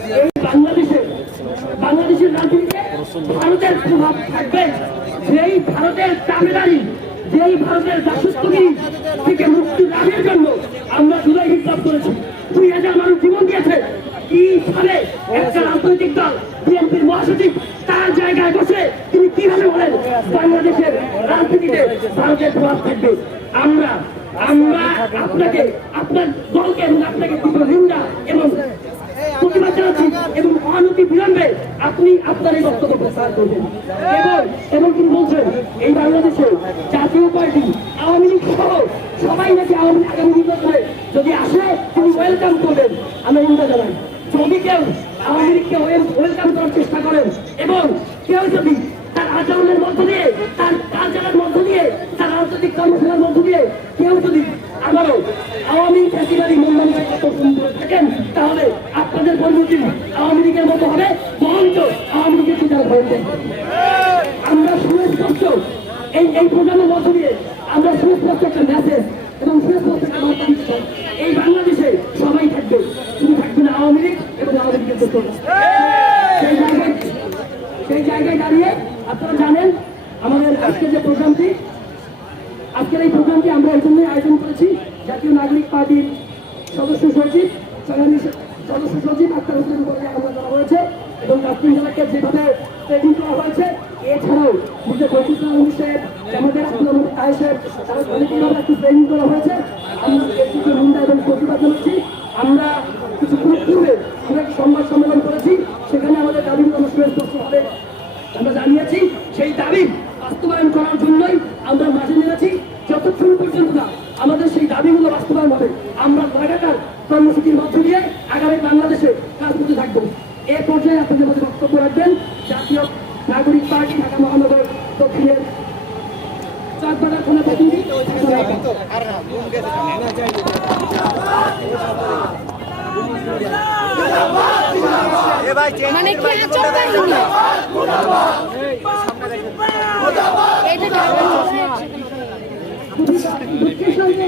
এই বাংলাদেশের রাজনীতিতে ভারতের প্রভাব থাকবে। যেই ভারতের দাবিদারি, যেই ভারতের দাসত্বগিরি থেকে মুক্তি লাভের জন্য আমরা জুলাই বিপ্লব করেছি। 2000 মানুষ জীবন দিয়েছে। কিভাবে একটা রাজনৈতিক দল বিএনপির মহাসচিব তার জায়গায় বসে তিনি কিভাবে বলেন বাংলাদেশের রাজনীতিতে ভারতের প্রভাব থাকবে? আমরা আপনাকে, আপনার দলকে এবং আপনাকে তীব্র নিন্দা এবং প্রতিবাদ জানাচ্ছি এবং অনতি বিলম্বে আপনি আপনার এই বক্তব্য প্রচার করবেন। এবং তিনি বলছেন এই বাংলাদেশে জাতীয় পার্টি আওয়ামী লীগ সহ সবাই নাকি আওয়ামী আগামী নির্বাচনে যদি আসে তিনি ওয়েলকাম করবেন। আমরা নিন্দা জানাই। যদি কেউ আওয়ামী লীগকে ওয়েলকাম করার চেষ্টা করেন এবং কেউ যদি তার আচরণের মধ্য দিয়ে, তার কালচারের মধ্য দিয়ে, তার রাজনৈতিক কর্মশালার মধ্য দিয়ে কেউ যদি আবারও আওয়ামী ফ্যাসিবাদী মূল্যায়ন পছন্দ করে থাকেন তাহলে আপনাদের পরিণতি আওয়ামী লীগের মতো হবে, বরঞ্চ আওয়ামী লীগের বিচার হয়েছে। আমরা সুস্পষ্ট এই প্রোগ্রামের মধ্য দিয়ে আমরা সুস্পষ্ট একটা মেসেজ এবং সুস্পষ্ট একটা বার্তা দিচ্ছি। এই বাংলাদেশে সবাই থাকবে, শুধু থাকবে না আওয়ামী লীগ এবং আওয়ামী লীগের দোষর। সেই জায়গায় দাঁড়িয়ে আপনারা জানেন আমাদের আজকের যে প্রোগ্রামটি, আজকের এই প্রোগ্রামটি আমরা এই জন্যই আয়োজন করেছি। জাতীয় নাগরিক পার্টির সদস্য সচিব আক্তার হোসেন বলে আমরা করা হয়েছে এবং কাশ্মীর জেলাকে যেভাবে ট্রেনিং করা হয়েছে, এছাড়াও নিজের বৈচিত্র অনুষ্ঠানে আমাদের তারা অনেকভাবে একটু ট্রেনিং করা হয়েছে। আমরা এর কিছু নিন্দা এবং প্রতিবাদ জানাচ্ছি। আমরা কিছু পূর্বে আমরা একটি সংবাদ সম্মেলন করেছি, সেখানে আমাদের দাবিগুলো সুস্পষ্টভাবে আমরা জানিয়েছি। সেই দাবি বাস্তবায়ন করার জন্যই আমরা মাঝে নেমেছি। যতক্ষণ পর্যন্ত না আমাদের সেই দাবিগুলো বাস্তবায়ন হবে আমরা লাগাতার কর্মসূচির মধ্য দিয়ে আগামী বাংলাদেশে কাজ করতে থাকবো। এ পর্যায়ে আপনাদের মধ্যে বক্তব্য রাখবেন জাতীয় নাগরিক পার্টি ঢাকা মহানগর দক্ষিণের চাঁদবাজার থানা প্রতিনিধি। মানে কি আচরণ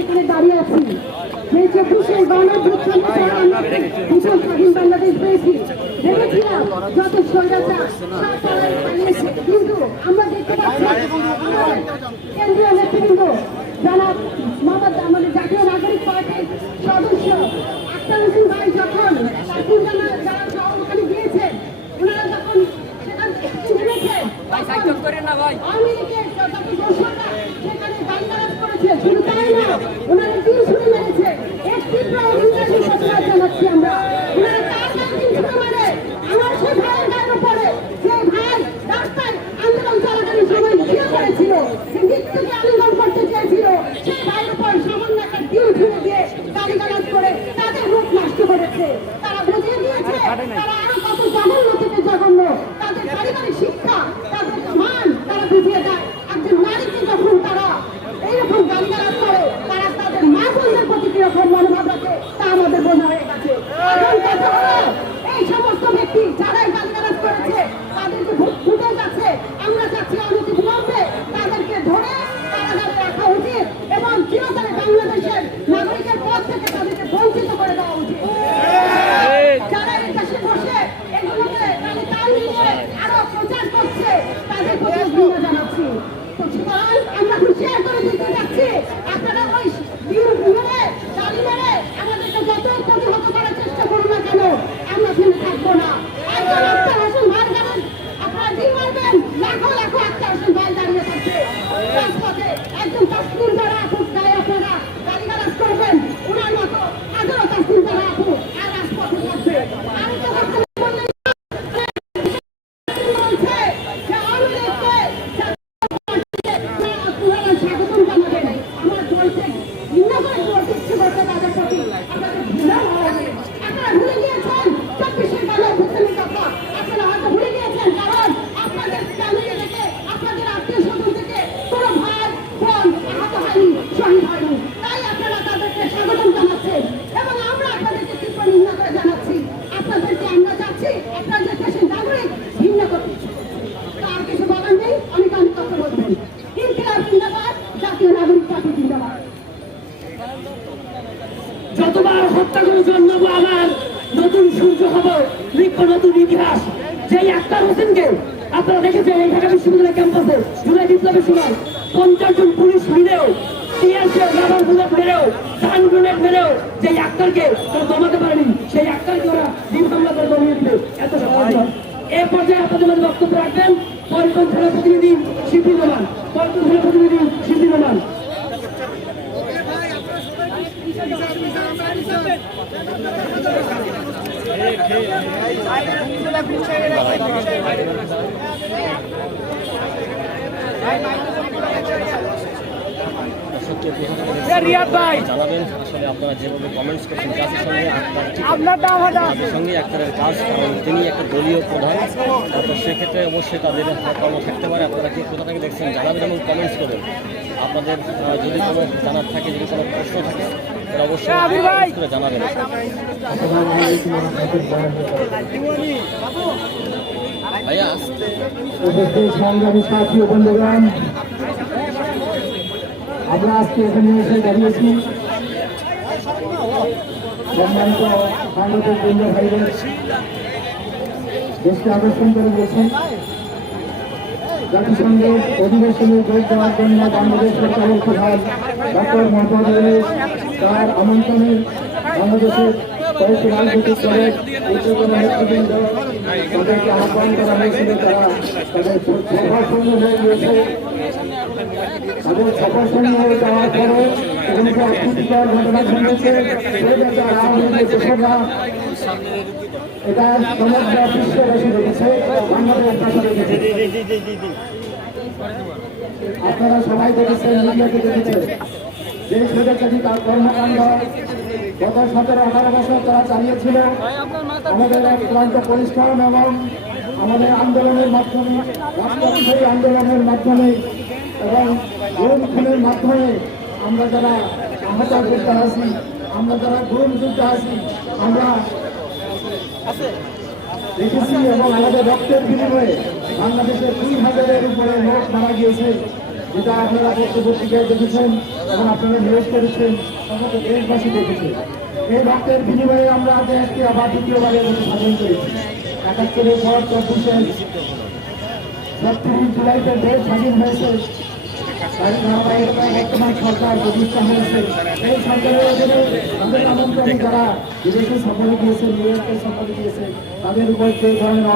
এখানে দাঁড়িয়ে আছি যে 24 গণঅভ্যুত্থান বিশাল স্বাধীন বাংলাদেশ পেয়েছি। ভেবেছিলাম যত স্বৈরাচার কিন্তু আমরা দেখতে পাচ্ছি কেন্দ্রীয় নেতৃবৃন্দ জনাব মোহাম্মদ আমাদের জাতীয় নাগরিক পার্টির সদস্য আক্তার হোসেন ভাই যখন যারা ওখানে গিয়েছেন, ওনারা যখন সেখান নেমেছে আওয়ামী লীগের যত দর্শকরা সেখানে গালিগালাজ করেছে। শুধু তাই না, ওনারা তিন ছুরি মেরেছে। এক তীব্র অভিযোগের প্রতিবাদ জানাচ্ছি আমরা। ওনারা তার গায়ে তিন ছুরি মারে আমার সেই ভাইয়ের গায়ের উপরে, যে ভাই রাস্তায় আন্দোলন চলাকালীন সময় ভিড় করেছিল, সে মৃত্যুকে আলিঙ্গন করতে চেয়েছিল, সেই ভাইয়ের উপর সামান্য একটা তিন ছুরি দিয়ে গালিগালাজ করে তাদের রূপ নষ্ট করেছে। তারা বুঝিয়ে দিয়েছে তারা আরো কত জঘন্য থেকে জঘন্য। তাদের পারিবারিক শিক্ষা, তাদের মান তারা বুঝিয়ে দেয়। একজন নারীকে যখন তারা এইরকম গালিগালাজ করে, তারা তাদের মা বোনদের প্রতি কিরকম মনোভাব রাখে তা আমাদের বোঝা হয়ে গেছে। এখন কথা হলো এই সমস্ত ব্যক্তি যারাই গালিগালাজ করেছে তাদেরকে ফুটেজ আছে, আমরা চাচ্ছি অনতি বিলম্বে তাদেরকে ধরে কারাগারে রাখা উচিত এবং চিরতরে বাংলাদেশের নাগরিকের পদ থেকে তাদেরকে বঞ্চিত করে দেওয়া উচিত। যারা এই দেশে বসে লিখব নতুন ইতিহাস। যেই আক্তার হোসেনকে আপনারা দেখেছেন এই ঢাকা বিশ্ববিদ্যালয় ক্যাম্পাসে জুলাই বিপ্লবের সময় 50 জন পুলিশ মিলেও রাবার বুলেট মেরেও ধান গ্রেনেড মেরেও যেই আক্তারকে তারা দমাতে পারেনি, সেই আক্তারকে ওরা দিন হামলা করে দমিয়ে দিবে। এত সহজ নয়। এ পর্যায়ে আপনাদের মধ্যে বক্তব্য রাখবেন পল্টন থানার প্রতিনিধি শিল্পী রহমান। পল্টন থানার প্রতিনিধি শিল্পী রহমান। জানাবেন আসলে আপনারা যেভাবে কমেন্টস করছেন কাজের সঙ্গে তাদের সঙ্গে আক্তারের কাজ, কারণ তিনি একটা দলীয় প্রধান, তো সেক্ষেত্রে অবশ্যই তাদের কর্ম থাকতে পারে। আপনারা কি কোথা থেকে দেখছেন জানাবেন এবং কমেন্টস করবেন। আপনাদের যদি কোনো জানার থাকে, যদি কোনো প্রশ্ন থাকে তাহলে অবশ্যই কমেন্টস করে জানাবেন। ভাইয়া সংগ্রামী সাথী ও বন্ধুগণ, আমরা আজকে এখানে এসে দাঁড়িয়েছি সম্মানিত বাংলাদেশ বন্ধু ভাইদের দেশকে আকর্ষণ করে দিয়েছেন। জাতিসংঘের অধিবেশনে যোগ দেওয়ার জন্য বাংলাদেশ সরকারের প্রধান ডক্টর মোহাম্মদ ইউনূস তার আমন্ত্রণে বাংলাদেশের কয়েকটি রাজনৈতিক দলের উচ্চতম নেতৃবৃন্দ তাদেরকে আহ্বান করা হয়েছিল। তারা তাদের সভাশূন্য হয়ে গিয়েছে। তাদের সভাশূন্য হয়ে যাওয়ার পরে এখানে যে অপ্রীতিকর ঘটনা ঘটেছে সেই ব্যাপারে আওয়ামী লীগের দোষরা এটা সমগ্র বিশ্ববাসী দেখেছে, বাংলাদেশ ভাষা দেখেছে। আপনারা সবাই দেখেছেন, মিডিয়াতে দেখেছেন যে স্বৈরাচারী তার কর্মকাণ্ড গত 17-18 বছর তারা চালিয়েছিল। আমাদের এক ক্লান্ত পরিশ্রম এবং আমাদের আন্দোলনের মাধ্যমে, রক্তক্ষয়ী আন্দোলনের মাধ্যমে এবং গুম খুনের মাধ্যমে আমরা যারা আহত যোদ্ধা আছি, আমরা যারা গুম যোদ্ধা আছি, আমরা দেখেছি এবং আমাদের রক্তের বিনিময়ে বাংলাদেশের 2000-এর উপরে লোক মারা গিয়েছে, যেটা আপনারা পত্রিকায় দেখেছেন এবং আপনারা নিউজ করেছেন, সমস্ত দেশবাসী দেখেছে। এই রক্তের বিনিময়ে আমরা দেশকে আবার দ্বিতীয়বারের মতো স্বাধীন করেছি। 71-এর পর 24 জুলাইতে দেশ স্বাধীন হয়েছে। বর্তমান সরকার প্রতিষ্ঠা হয়েছে। এই সরকারের অধীনে তাদের আমন্ত্রণে যারা বিদেশে সফরে গিয়েছে, নিউইয়র্কে সফরে গিয়েছে, তাদের উপর যে ধরনের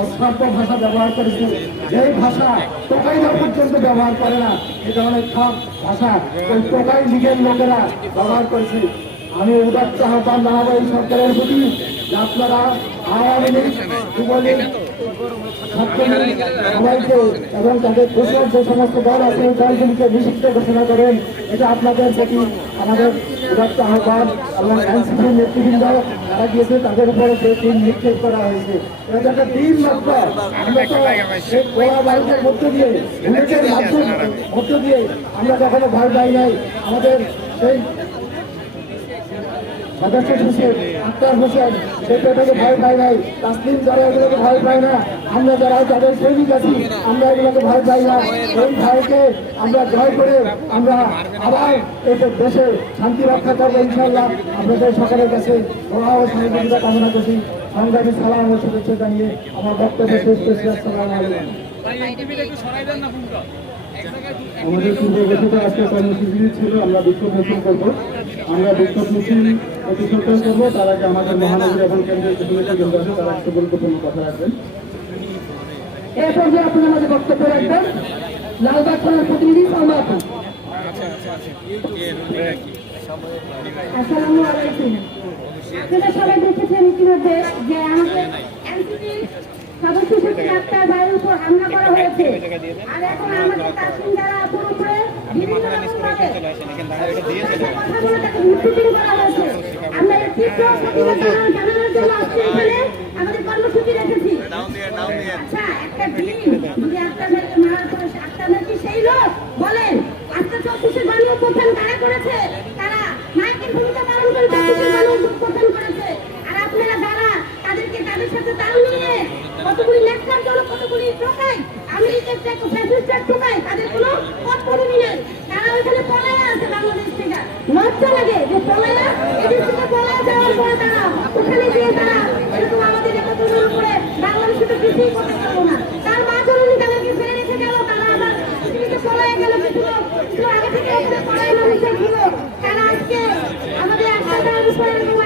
অস্পষ্ট ভাষা ব্যবহার করেছে, যে ভাষা টোকাইরা পর্যন্ত ব্যবহার করে না, এ ধরনের সব ভাষা ওই টোকাই লীগের লোকেরা ব্যবহার করেছে। আমি উদাত্ত আহ্বান জানাবো এই সরকারের প্রতি যে আপনারা আওয়ামী লীগ, যুবলীগ, ছাত্রলীগ সবাইকে এবং তাদের দেশের যে সমস্ত দল আছে এই দলগুলিকে নিষিদ্ধ ঘোষণা করেন। এটা আপনাদের প্রতি আমাদের উদাত্ত আহ্বান। এবং এনসিপির নেতৃবৃন্দ যারা গিয়েছে তাদের উপরে যে টিম নিক্ষেপ করা হয়েছে, এটা একটা টিম মাত্র। আমরা তো সেই পোড়া বাড়ির মধ্য দিয়ে, বুলেটের মধ্য দিয়ে আমরা কখনো ভয় পাই নাই। আমাদের সেই সদস্য হোসেন, আক্তার হোসেন, সেটাকে ভয় পাই নাই। তাসলিম যারা এগুলোকে ভয় পায় না, আমরা যারা যাদের সৈনিক আছি আমরা এগুলোকে ভয় পাই না। এই ভয়কে আমরা জয় করে আমরা আবার এই দেশে শান্তি রক্ষা করবো ইনশাল্লাহ। আপনাদের সকলের কাছে দোয়া ও সহযোগিতা কামনা করছি। সংগ্রামী সালাম ও শুভেচ্ছা জানিয়ে আমার বক্তব্য শেষ করছি। আসসালামু আলাইকুম। আমাদের পূর্ব ঘোষিত আজকে কর্মসূচি ছিল আমরা বিক্ষোভ মিছিল করবো। আমরা বিক্ষোভ মিছিল প্রতিষ্ঠান করবো, তার আগে আমাদের মহানগরী এবং কেন্দ্রীয় যে সমস্ত কেন্দ্র আছে তারা একটা গুরুত্বপূর্ণ কথা রাখবেন। এ পর্যায়ে আপনারা আমাদের বক্তব্য রাখবেন লালবাগ থানার প্রতিনিধি সালমা আপু। আসসালামু আলাইকুম। আপনারা সবাই দেখেছেন ইতিমধ্যে যে আমাদের এনসিপি সদস্য সচিব আক্তার ভাইয়ের উপর হামলা করা হয়েছে। আর এখন আমাদের তাসলিম যারা আপুর উপরে বিভিন্ন রকমভাবে নির্যাতন করা হয়েছে। আমরা এর তীব্র প্রতিবাদ জানানোর জন্য আজকে এখানে আমাদের কর্মসূচি রেখেছি। আচ্ছা, একটা দিন যদি আক্তার ভাইকে মারার পরে আক্তার ভাই কি সেই লোক বলেন? আজকে 24-এর গণ অভ্যুত্থান কারা করেছে? তারা নায়কের ভূমিকা পালন করে 24-এর গণ অভ্যুত্থান করেছে। আর আপনারা যারা তাদেরকে তাদের সাথে তাল মিলিয়ে কতগুলি লেখার জন্য কতগুলি টোকাই, আমেরিকার ফ্যাসিস্টের টোকাই, তাদের কোনো পথ পরিণী নেই। তারা ওইখানে পলায় আছে বাংলাদেশ থেকে। লজ্জা লাগে যে পলায় এদেশ থেকে পলায় যাওয়ার পরে তারা ওখানে গিয়ে তারা এরকম আমাদের একটা তরুণ উপরে বাংলাদেশে তো কিছুই করতে পারবো না। তার মা জননী তাদেরকে ফেলে রেখে গেল, তারা আবার পৃথিবীতে পড়ায় গেল, কিছু লোক আগে থেকে ওখানে পড়াইলো ছিল, তারা আজকে আমাদের আত্মাটার উপরে এরকম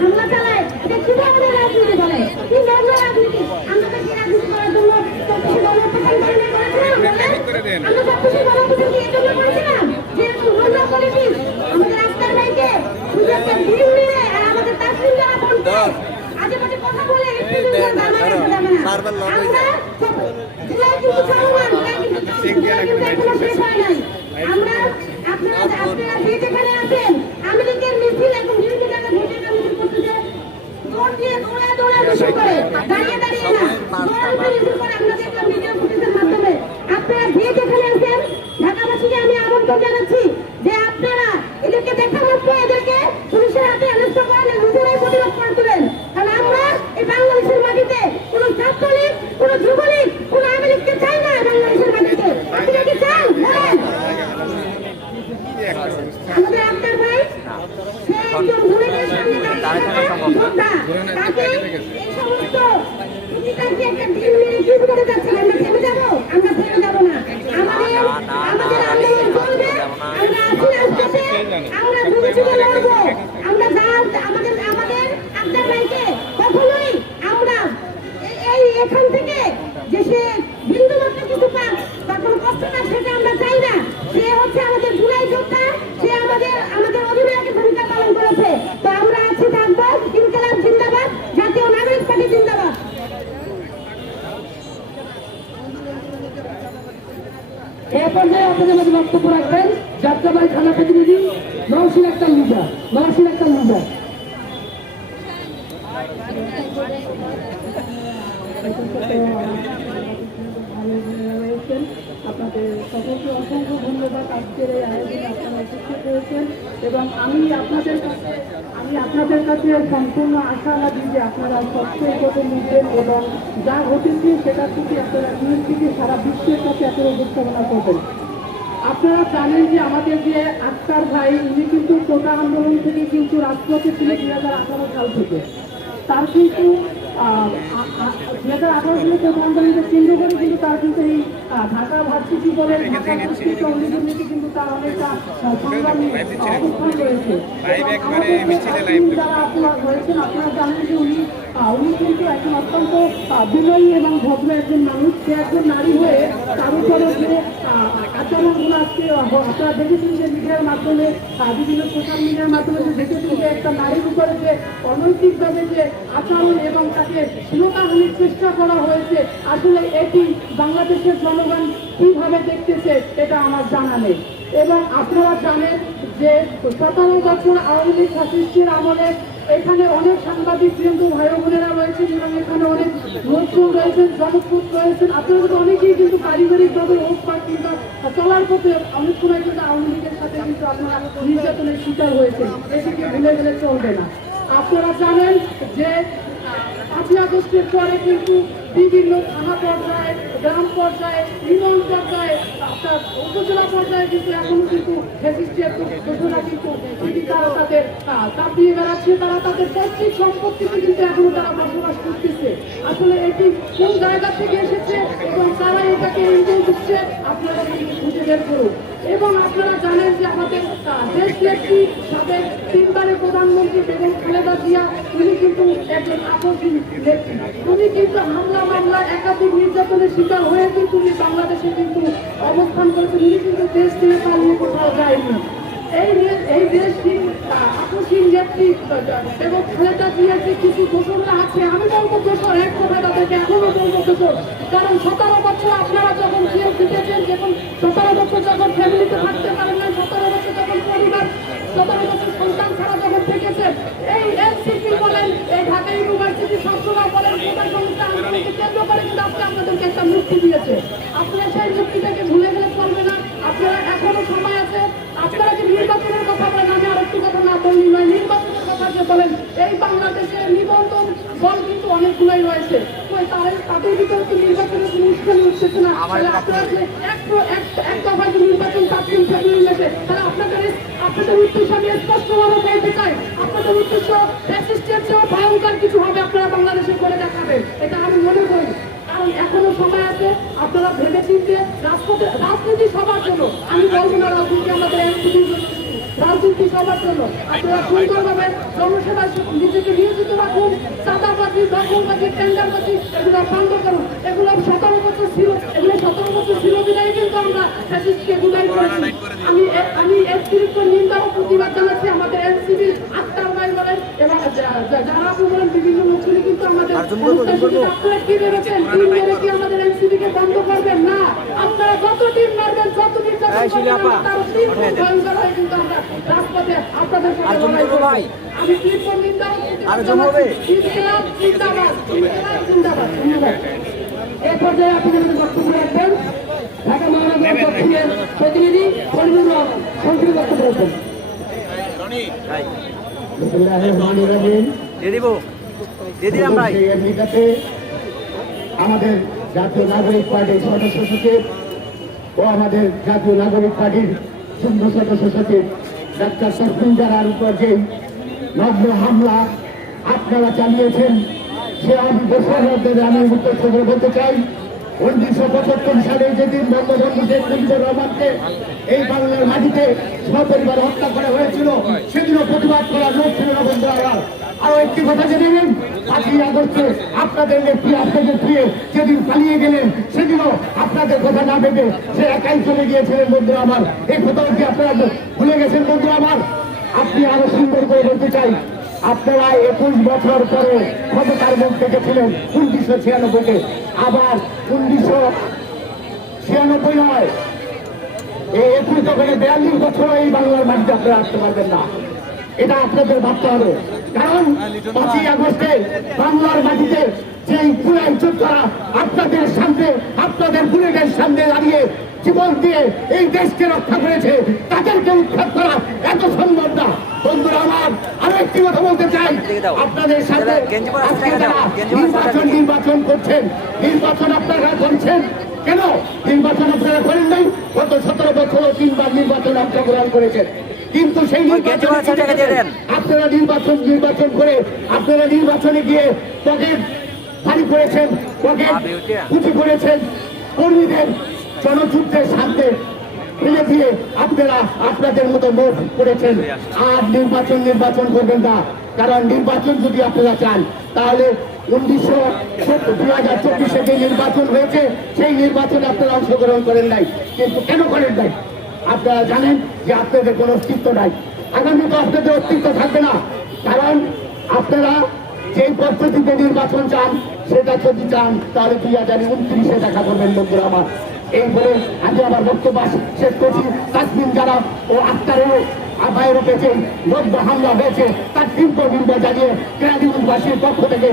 হামলা চালায়। এটা শুধু আমাদের রাজনীতি করে, কি নোংরা রাজনীতি। আমরা তো কি রাজনীতি করার জন্য চব্বিশে গণঅভ্যুত্থান করেছিলাম? আমরা চব্বিশে গণঅভ্যুত্থান কি এই জন্য করেছিলাম যে এরকম নোংরা পলিটিক্স আমাদের আত্মার ভাইকে শুধু একটা ডিম দিলে আর আমাদের তাসলিম যারা বলতে আজে বাজে কথা বলে একটু আমরা জুলাই কিন্তু চলমান, জুলাই কিন্তু এখনো শেষ হয় নাই। আমরা আপনারা যে যেখানে আছেন আওয়ামী লীগের মিছিল এখন বিভিন্ন জায়গায় ভোটের মিছিল করতেছে, দৌড় দিয়ে দৌড়ে মিছিল করে, দাঁড়িয়ে দাঁড়িয়ে না, দৌড়ে মিছিল করে। আমরা দেখলাম ভিডিও ফুটেজের মাধ্যমে। আপনারা যে যেখানে আছেন ঢাকাবাসীকে আমি আমন্ত্রণ জানাচ্ছি যে আপনারা এদেরকে দেখা মাত্র এদেরকে পুলিশের হাতে অ্যারেস্ট করেন, নিজেরাই প্রতিরোধ করে তোলেন। কারণ আমরা এই বাংলাদেশের মাটিতে কোনো ছাত্রলীগ, কোনো যুবলীগ, কোনো আওয়ামী লীগকে চাই না বাংলাদেশের মাটিতে। আপনারা কি চান? বলেন। আমাদের আক্তার ভাই সে একজন বুলেটের সামনে যোদ্ধা, তাকে এই সমস্ত প্রতিকারকে একটা দিন মেরে চুপ করে যাচ্ছেন। আমরা থেমে যাবো? আমরা থেমে যাবো না। আমাদের আন্দোলন চলবে। আমরা আছি রাজপথে, আমরা যুগে যুগে লড়বো। আমরা আমাদের আক্তার ভাইকে কখনোই আমরা এখান থেকে যে সে বিন্দু মাত্র কিছু পাক বা কোনো কষ্ট পাক সেটা আমরা চাই না। সে হচ্ছে আমাদের জুলাই যোদ্ধা, সে আমাদের অধিনায়কের ভূমিকা পালন করেছে। তো আমরা আছি, থাকবো। ইনকিলাব জিন্দাবাদ, জাতীয় নাগরিক পার্টি জিন্দাবাদ। এ পর্যায়ে আপনাদের মাঝে বক্তব্য রাখবেন যাত্রাবাড়ি থানা প্রতিনিধি নওশিন আক্তার লিজা। আপনাদের সকলকে অসংখ্য ধন্যবাদ। আজকের এই আয়োজনে আপনারা উপস্থিত হয়েছেন এবং আমি আপনাদের কাছে সম্পূর্ণ আশাবাদী যে আপনারা সত্যিগত নিবেন এবং যা ঘটেছে সেটা থেকে আপনারা নিউজ থেকে সারা বিশ্বের কাছে আপনারা উপস্থাপনা করবেন। আপনারা জানেন যে আমাদের যে আক্তার ভাই উনি কিন্তু কোটা আন্দোলন থেকে কিন্তু রাজপথে ছিলেন 2018 সাল থেকে। তার কিন্তু 2018 সালে কোটা আন্দোলনকে কেন্দ্র করে কিন্তু তার কিন্তু এই ঢাকা ভার্সিটি বলে ঢাকা ভার্সিটি অঙ্গীভূতিতে কিন্তু তার অনেকটা সংগ্রামী অবস্থান রয়েছে। যারা আপনারা রয়েছেন আপনারা জানেন যে উনি কিন্তু একজন অত্যন্ত বিনয়ী এবং ভদ্র একজন মানুষ। সে একজন নারী হয়ে তার উপরে যে আচরণগুলো আজকে আপনারা দেখেছেন যে মিডিয়ার মাধ্যমে, বিভিন্ন সোশ্যাল মিডিয়ার মাধ্যমে যে দেখেছেন যে একটা নারীর উপরে যে অনৈতিকভাবে যে আচরণ এবং তাকে শ্লীলতাহানির চেষ্টা করা হয়েছে, আসলে এটি বাংলাদেশের জনগণ কিভাবে দেখতেছে এটা আমার জানা নেই। এবং আপনারা জানেন যে 17 বছর আওয়ামী লীগ ফ্যাসিস্টের আমলে এখানে অনেক সাংবাদিক বৃন্দ ভাই বোনেরা রয়েছেন এবং এখানে অনেক লোকজন রয়েছেন, জনপ্রত রয়েছেন। আপনাদের অনেকেই কিন্তু পারিবারিকভাবে হোক বা কিংবা চলার পথে অনেক সময় কিন্তু আওয়ামী লীগের সাথে কিন্তু আপনারা নির্যাতনের শিকার হয়েছেন, এটিকে ভুলে গেলে চলবে না। আপনারা জানেন যে 5ই আগস্টের পরে কিন্তু বিভিন্ন থানা পর্যায়ে, গ্রাম পর্যায়ে, ইউনিয়ন পর্যায়ে, আপনার উপজেলা পর্যায়ে কিন্তু এখনো কিন্তু ফ্যাসিস্টের ঘোষণা কিন্তু তারা তাদের চাপিয়ে বেড়াচ্ছে। তারা তাদের পৈতৃক সম্পত্তিতে কিন্তু এখনো তারা বসবাস করতেছে। আসলে এটি কোন জায়গা থেকে এসেছে এবং তারা এটাকে ইঙ্গিত দিচ্ছে, আপনারা কিন্তু খুঁজে বের করুন। এবং আপনারা জানেন যে আমাদের দেশ নেত্রী সাবেক 3বারের প্রধানমন্ত্রী বেগম খালেদা জিয়া উনি কিন্তু একজন আপসী নেত্রী। উনি কিন্তু হামলা মামলা একাধিক নির্যাতনের শিকার হয়ে কিন্তু উনি বাংলাদেশে কিন্তু অবস্থান করেছেন। উনি কিন্তু দেশ থেকে পালিয়ে কোথাও যায়নি। এই দেশটি আপসী নেত্রী এবং খালেদা জিয়ার যে কিছু দোষরা আছে, আমি বলবো দোষর এক কথা তাদেরকে এখনো বলবো দোষর। কারণ 17 বছর আপনারা যখন জেল দিতেছেন, যখন 17 বছর যখন ফ্যামিলিতে থাকতে পারেন না, 17 বছর যখন পরিবার, 17 বছর সন্তান ছাড়া যখন থেকেছেন, এই এনসিপি বলেন, এই ঢাকা ইউনিভার্সিটি ছাত্ররা বলেন, কোটা সংস্থা আন্দোলনকে কেন্দ্র করে কিন্তু আজকে আপনাদেরকে একটা মুক্তি দিয়েছে। আপনারা সেই মুক্তিটাকে ভুলে গেলে চলবে না। আপনারা এখনো সময় আছে। আপনারা যে নির্বাচনের কথা বলেন, আমি আর একটু কথা না বললি নয়, নির্বাচনের কথা যে বলেন, এই বাংলাদেশে নিবন্ধন বল কিন্তু অনেকগুলোই রয়েছে। তাদের ভিতরে তো নির্বাচনের কোনো অনুষ্ঠান উঠতেছে না। আপনারা যে এক দফায় যে নির্বাচন চাচ্ছেন ফেব্রুয়ারি মাসে, তাহলে আপনাদের আপনাদের উদ্দেশ্য আমি স্পষ্টভাবে বলতে চাই, আপনাদের উদ্দেশ্য ফ্যাসিস্টের চেয়েও ভয়ঙ্কর কিছু হবে আপনারা বাংলাদেশে করে দেখাবেন, এটা আমি মনে করি। কারণ এখনো সময় আছে, আপনারা ভেবে চিনতে রাজনীতি সবার জন্য, আমি বলবো না রাজনীতি আমাদের এনসিপির জন্য, রাজনীতি সবার জন্য। আপনারা সুন্দরভাবে জনসেবায় নিজেকে নিয়োজিত রাখুন। চাঁদাবাজি, দখলবাজি, টেন্ডারবাজি এগুলো বন্ধ করুন। এগুলো 17 বছর ছিল, এগুলো 17 বছর ছিল বিদায় কিন্তু আমরা ফ্যাসিস্টকে বিদায় করেছি। আমি এর তীব্র নিন্দা ও প্রতিবাদ জানাচ্ছি আমাদের এনসিপি আক্তার ভাই বলেন এবং যারা আপনি বলেন বিভিন্ন লোকগুলি কিন্তু আমাদের আপনারা কি ভেবেছেন টিম মেরে কি আমাদের এনসিপিকে বন্ধ করবেন না? আপনারা যত টিম মারবেন, যত ভয়ঙ্কর হয়ে কিন্তু আমরা রাজপথে আপনাদের সাথে লড়াই করব। আমি তীব্র নিন্দা ও প্রতিবাদ জানাচ্ছি। ইনকিলাব জিন্দাবাদ, ইনকিলাব জিন্দাবাদ। ধন্যবাদ। এই পর্যায়ে আপনাদের বক্তব্য রাখবেন ঢাকা মহানগর দক্ষিণের প্রতিনিধি ফরিদুর রহমান, সংক্ষিপ্ত বক্তব্য রাখবেন। সেই আমেরিকাতে আমাদের জাতীয় নাগরিক পার্টির সদস্য সচিব ও আমাদের জাতীয় নাগরিক পার্টির যুগ্ম সদস্য সচিব ডাক্তার তসলিম জারার উপর যে নগ্ন হামলা আপনারা চালিয়েছেন, সে আমি উত্তর করে বলতে চাই, 1975 সালে যেদিন বঙ্গবন্ধু শেখ মুজিবুর রহমানকে এই বাংলার মাটিতে সপরিবার হত্যা করা হয়েছিল, সেদিনও প্রতিবাদ করার লোক ছিল না বন্ধুরা। আরো একটি কথা জেনে নিন, 5ই আগস্টে আপনাদের নেত্রী আপনাদের প্রিয় যেদিন পালিয়ে গেলেন, সেদিনও আপনাদের কথা না ভেবে সে একাই চলে গিয়েছিলেন বন্ধুরা আমার। এই কথাও কি আপনারা ভুলে গেছেন বন্ধুরা আমার? আপনি আরো সুন্দর করে বলতে চাই, আপনারা 21 বছর পরে ক্ষমতার মুখ দেখেছিলেন 1996-তে, আবার 1996 নয়, এই 21 ওখানে 42 বছর এই বাংলার মাটিতে আপনারা আসতে পারবেন না। এটা আপনাদের ভাবতে হবে। কারণ 5ই আগস্টে বাংলার মাটিতে যেই পুরাই যোদ্ধারা আপনাদের সামনে, আপনাদের বুলেটের সামনে দাঁড়িয়ে জীবন দিয়ে এই দেশকে রক্ষা করেছে, তাদেরকে উৎখাত করা এত সম্ভব না বন্ধুরা আমার। আরো একটি কথা বলতে চাই, আপনাদের সাথে আজকে যারা নির্বাচন করছেন, নির্বাচন আপনারা করছেন কেন? নির্বাচন আপনারা করেন নাই? গত 17 বছর 3বার নির্বাচন অংশগ্রহণ করেছেন, কিন্তু সেই আপনারা নির্বাচন করে আপনারা নির্বাচনে গিয়ে পকেট ভারী করেছেন, পকেট উঁচু করেছেন, কর্মীদের জনযুদ্ধের সাথে ফেলে দিয়ে আপনারা আপনাদের মতো মোট করেছেন। আর নির্বাচন করবেন না, কারণ নির্বাচন যদি আপনারা চান তাহলে 2024 যে নির্বাচন হয়েছে সেই নির্বাচনে আপনারা অংশগ্রহণ করেন নাই। কিন্তু কেন করেন নাই? আপনারা জানেন যে আপনাদের কোনো অস্তিত্ব নাই, আগামী তো আপনাদের অস্তিত্ব থাকবে না। কারণ আপনারা যেই পদ্ধতিতে নির্বাচন চান, সেটা যদি চান তাহলে 2029-এ দেখা করবেন বন্ধুরা আমার। এই বলে আজ আমার বক্তব্য শেষ করছি। তাসমিন যারা ও আক্তারের আবায়ের উপরে যে নগ্ন হামলা হয়েছে তার তীব্র নিন্দা জানিয়ে কেরানীগঞ্জবাসীর পক্ষ থেকে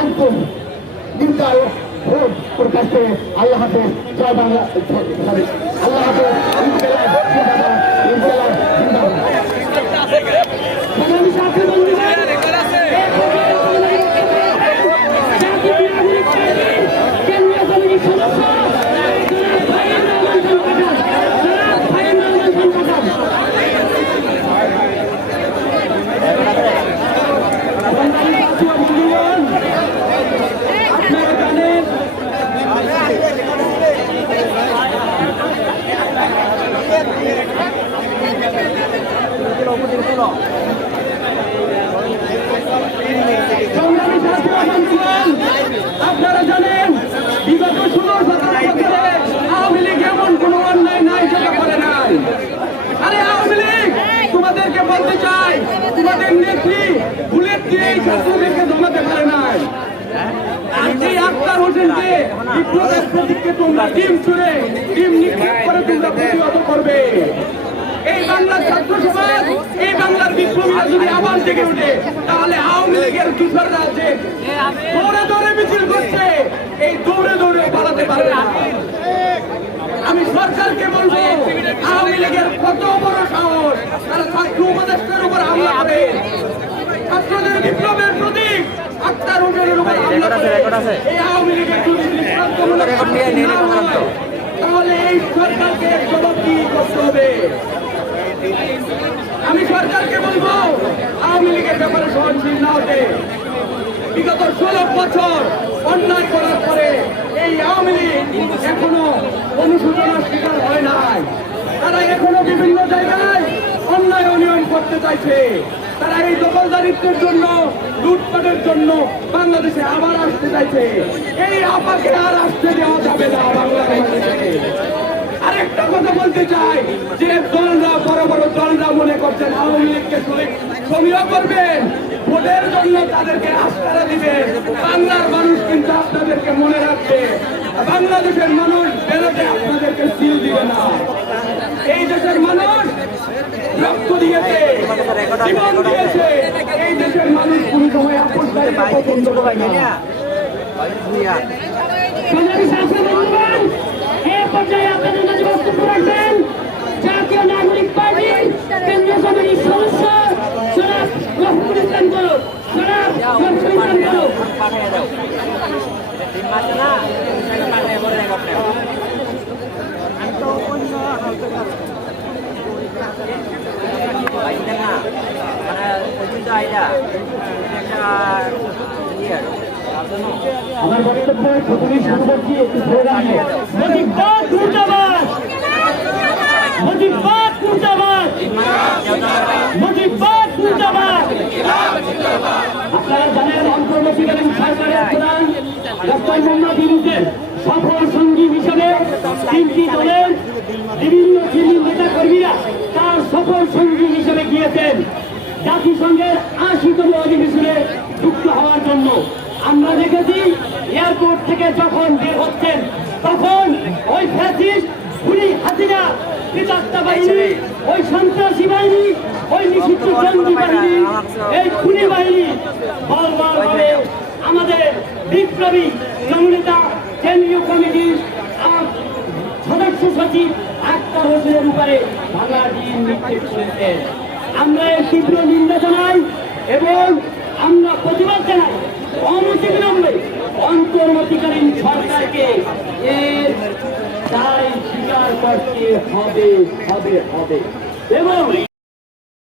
আন্তরিক নিন্দা ও ভোট প্রকাশ করে আল্লাহ হাফেজ, জয় বাংলা, আল্লাহ হাফেজ, ইনকিলাব জিন্দাবাদ, ইনকিলাব জিন্দাবাদ। আপনারা জানেন বিগত 16 বছরে আওয়ামী লীগ এমন কোন অন্যায় নাই যেটা করে নাই। আরে আওয়ামী লীগ তোমাদেরকে বলতে চাই, তোমাদের নেত্রী বুলেট দিয়ে এই ছাত্রদেরকে জমাতে পারে নাই। এই আক্তার হোসেনকে বিপ্লবের প্রতীককে তোমরা টিম ছুড়ে টিম নিক্ষেপ করে তোমরা প্রতিহত করবে। এই বাংলার ছাত্র সমাজ, এই বাংলার বিপ্লবীরা যদি আবার জেগে ওঠে তাহলে আওয়ামী লীগের দূষররা আছে দৌড়ে দৌড়ে মিছিল করছে, এই দৌড়ে দৌড়ে পালাতে পারে না। আমি সরকারকে বলবো, আওয়ামী লীগের কত বড় সাহস, তারা ছাত্র উপদেষ্টার উপর হামলা করে, ছাত্রদের বিপ্লবের প্রতীক আক্তার হোসেনের উপর হামলা করে। এই আওয়ামী লীগের তাহলে এই সরকারকে জবাবদিহি করতে হবে। আমি সরকারকে বলবো আওয়ামী লীগের ব্যাপারে সহনশীল না হতে। বিগত 16 বছর অন্যায় করার পরে এই আওয়ামী লীগ এখনো অনুশোচনার শিকার হয় নাই। তারা এখনো বিভিন্ন জায়গায় অন্যায় অনিয়ম করতে চাইছে। তারা এই দখলদারিত্বের জন্য, লুটপাটের জন্য বাংলাদেশে আবার আসতে চাইছে। এই আপাকে আর আসতে দেওয়া যাবে না বাংলাদেশে। আরেকটা কথা বলতে চাই যে দলরা, বড় বড় দলরা মনে করছেন আওয়ামী লীগকে সমীহ করবেন, ভোটের জন্য তাদেরকে আস্থারা দিবেন। বাংলার মানুষ কিন্তু আপনাদেরকে মনে রাখবে। বাংলাদেশের মানুষ বেরোতে আপনাদেরকে সিল দিবে না। এই দেশের মানুষ রক্ত দিয়েছে, জীবন দিয়েছে। এই দেশের মানুষ কোনো সময় আপোষকারীকে পছন্দ করে না। পর্যায়ে আপনাদের মাঝে বক্তব্য রাখবেন জাতীয় নাগরিক পার্টির কেন্দ্রীয় কমিটির সদস্য জনাব রফিকুল ইসলাম করো। জনাব রফিকুল ইসলাম করো। আমার বক্তব্য প্রথমেই শুরু করছি একটু স্লোগান নিয়ে। মুজিববাদ মুর্দাবাদ, মুজিববাদ মুর্দাবাদ, মুজিববাদ মুর্দাবাদ। আপনারা জানেন অন্তর্বর্তীকালীন সরকারের প্রধান ডক্টর মোহাম্মদ ইউনূসের সফল সঙ্গী হিসেবে 3টি দলের বিভিন্ন শ্রেণীর নেতা কর্মীরা তার সফল সঙ্গী হিসেবে গিয়েছেন জাতিসংঘের 80তম অধিবেশনে যুক্ত হওয়ার জন্য। আমরা দেখেছি এয়ারপোর্ট থেকে যখন বের হচ্ছেন তখন ওই ফ্যাসিস্ট খুনি হাসিনা পিতাত্তা বাহিনী, ওই সন্ত্রাসী বাহিনী, ওই নিষিদ্ধ জঙ্গি বাহিনী, এই খুনি বাহিনী বলভাবে আমাদের বিপ্লবী জননেতা কেন্দ্রীয় কমিটির সদস্য সচিব আক্তার হোসেনের উপরে ভাঙা ডিম নিক্ষেপ করেছেন। আমরা এর তীব্র নিন্দা জানাই এবং আমরা প্রতিবাদ জানাই। অনতিবিলম্বে অন্তর্বর্তীকালীন সরকারকে এর দায় স্বীকার করতে হবে এবং